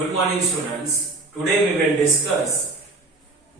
Good morning students. Today we will discuss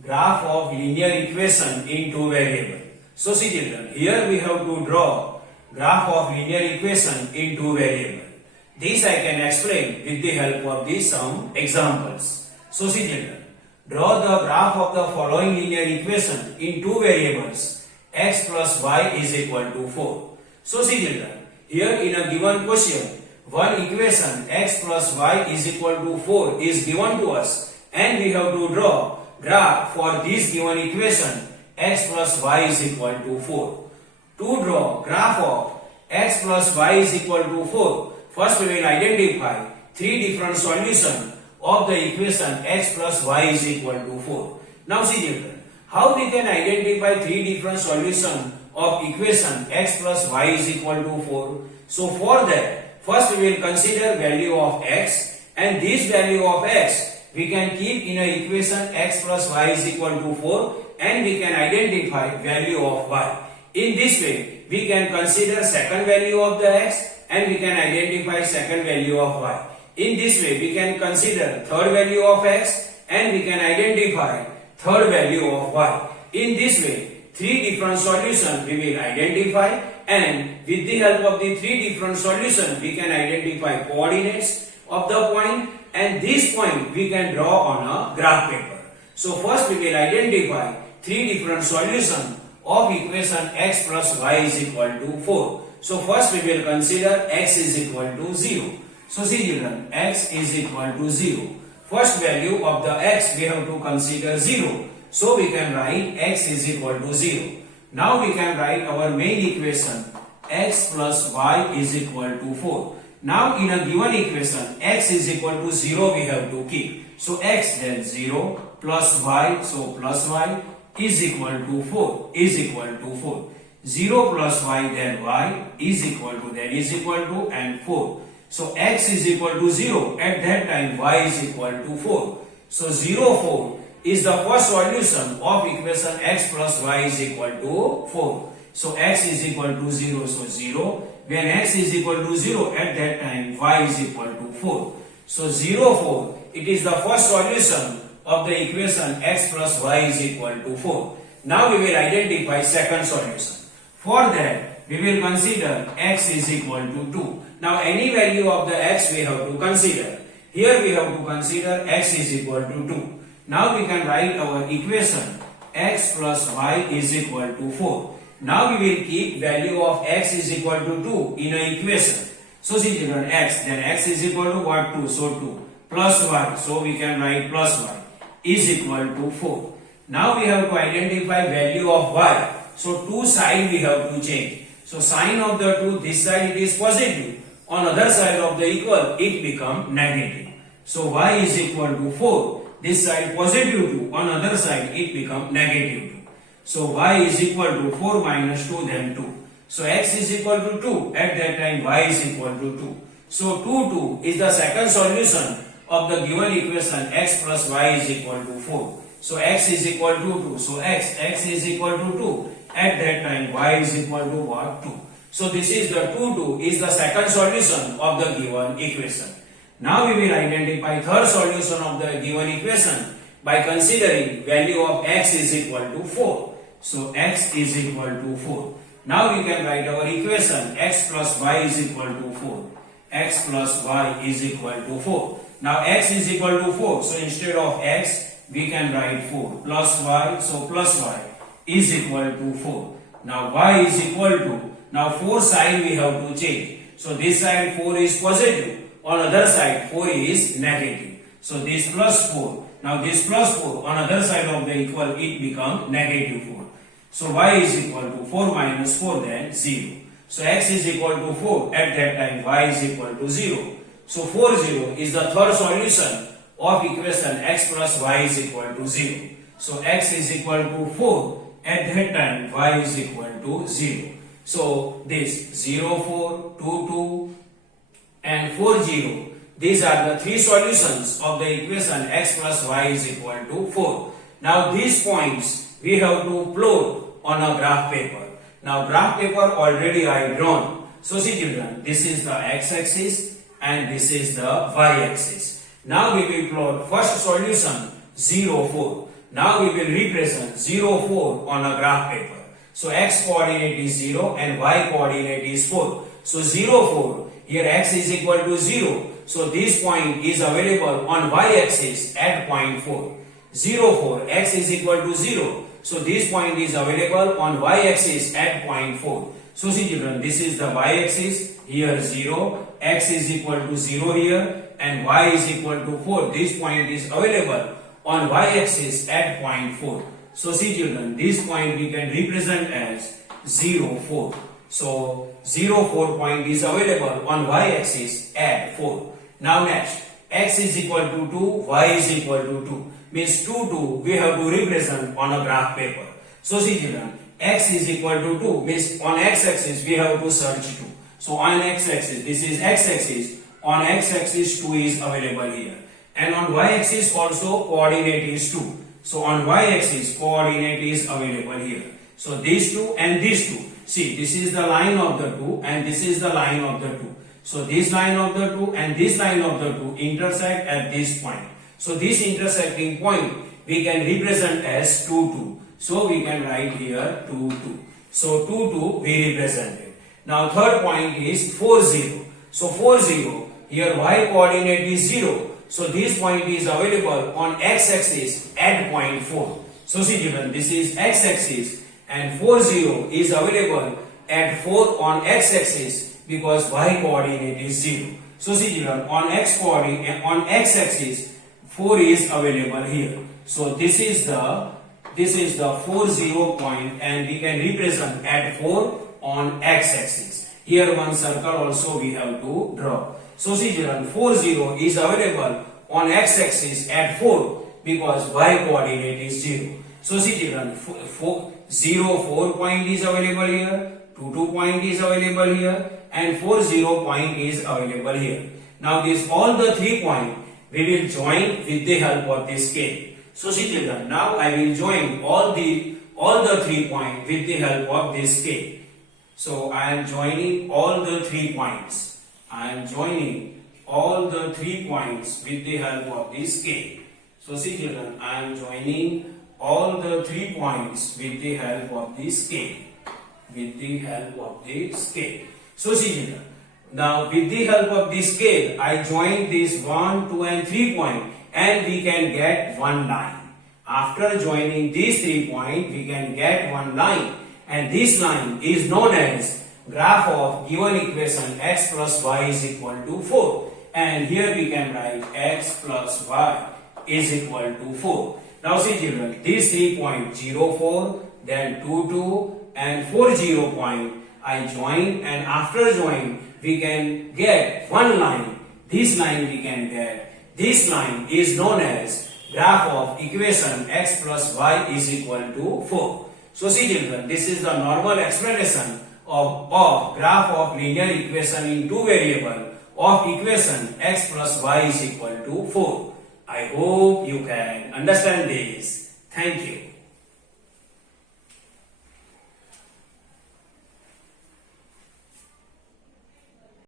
graph of linear equation in two variable. So see children, here we have to draw graph of linear equation in two variable. This I can explain with the help of some examples. So see children, draw the graph of the following linear equation in two variables x plus y is equal to 4. So see children, here in a given question, one equation x plus y is equal to 4 is given to us and we have to draw graph for this given equation x plus y is equal to 4. To draw graph of x plus y is equal to 4, first we will identify three different solutions of the equation x plus y is equal to 4. Now see children, how we can identify three different solutions of equation x plus y is equal to 4? So for that, first we will consider value of x, and this value of x we can keep in a equation x plus y is equal to 4 and we can identify value of y. In this way we can consider second value of the x and we can identify second value of y. In this way we can consider third value of x and we can identify third value of y. In this way three different solutions we will identify, and with the help of the three different solutions we can identify coordinates of the point, and this point we can draw on a graph paper. So first we will identify three different solutions of equation x plus y is equal to 4. So first we will consider x is equal to 0. So see children, x is equal to 0. First value of the x we have to consider 0. So we can write x is equal to 0. Now we can write our main equation x plus y is equal to 4. Now in a given equation x is equal to 0 we have to keep. So x then 0 plus y, so plus y is equal to 4 is equal to 4. 0 plus y then y is equal to and 4. So x is equal to 0, at that time y is equal to 4. So 0, 4 is the first solution of equation x plus y is equal to 4. So x is equal to 0, so 0. When x is equal to 0, at that time y is equal to 4. So 0, 4, it is the first solution of the equation x plus y is equal to 4. Now we will identify second solution. For that, we will consider x is equal to 2. Now any value of the x we have to consider. Here we have to consider x is equal to 2. Now we can write our equation x plus y is equal to 4. Now we will keep value of x is equal to 2 in a equation. So see children, x, then x is equal to what? 2, so 2 plus y, so we can write plus y is equal to 4. Now we have to identify value of y. So two side we have to change. So sign of the 2, this side it is positive, on other side of the equal it become negative. So y is equal to 4. This side positive 2, on other side it become negative 2. So y is equal to 4 minus 2 then 2. So x is equal to 2, at that time y is equal to 2. So 2 is the second solution of the given equation x plus y is equal to 4. So x is equal to 2. So x is equal to 2, at that time y is equal to what? 2. So this is the 2 is the second solution of the given equation. Now we will identify third solution of the given equation by considering value of x is equal to 4. So x is equal to 4. Now we can write our equation x plus y is equal to 4. X plus y is equal to 4. Now x is equal to 4. So instead of x we can write 4 plus y. So plus y is equal to 4. Now y is equal to, now 4 side we have to change. So this side 4 is positive. On other side 4 is negative. So this plus 4. Now this plus 4 on other side of the equal it become negative 4. So y is equal to 4 minus 4 then 0. So x is equal to 4. At that time y is equal to 0. So 4 0 is the third solution of equation x plus y is equal to 0. So x is equal to 4. At that time y is equal to 0. So this 0 4 2 2 and 4 0, these are the three solutions of the equation x plus y is equal to 4. Now these points we have to plot on a graph paper. Now graph paper already I drawn. So see children, this is the x axis and this is the y axis. Now we will plot first solution 0, 4. Now we will represent 0, 4 on a graph paper. So x coordinate is 0 and y coordinate is 4. So 0, 4, here x is equal to 0. So this point is available on y-axis at point 4. 0, 4, x is equal to 0. So this point is available on y-axis at point 4. So see children, this is the y-axis, here 0, x is equal to 0 here and y is equal to 4. This point is available on y-axis at point 4. So see children, this point we can represent as 0, 4. So 0, 4 point is available on y-axis at 4. Now next, x is equal to 2, y is equal to 2. Means 2, 2 we have to represent on a graph paper. So see children, x is equal to 2 means on x-axis we have to search 2. So on x-axis, this is x-axis, on x-axis 2 is available here. And on y-axis also coordinate is 2. So on y-axis coordinate is available here. So these two and these two. See, this is the line of the 2 and this is the line of the 2. So this line of the 2 and this line of the 2 intersect at this point. So this intersecting point we can represent as 2, 2. So we can write here 2, 2. So 2, 2 we represented. Now third point is 4, 0. So 4, 0, here y coordinate is 0. So this point is available on x-axis at point 4. So see children, this is x-axis and 4, 0 is available at 4 on x-axis because y coordinate is 0. So see children, on x-axis 4 is available here. So this is the 4, 0 point and we can represent at 4 on x-axis. Here one circle also we have to draw. So see children, 4, 0 is available on x-axis at 4 because y coordinate is 0. So see children, 0, 4 point is available here, 2, 2 point is available here and 4, 0 point is available here. Now this all the 3 point we will join with the help of this scale. So see children, now I will join all the 3 point with the help of this scale. So I am joining all the 3 points. I am joining all the 3 points with the help of this scale. So see children, I am joining all the 3 points with the help of the scale. With the help of the scale. So see children, now with the help of the scale, I join this 1, 2 and 3 point and we can get one line. After joining these 3 points, we can get one line and this line is known as graph of given equation x plus y is equal to 4. And here we can write x plus y is equal to 4. Now see children, these 3 points 0, 4, then 2, 2 and 4, 0 point I join and after join we can get one line. This line we can get. This line is known as graph of equation x plus y is equal to 4. So see children, this is the normal explanation of graph of linear equation in two variable of equation x plus y is equal to 4. I hope you can understand this. Thank you.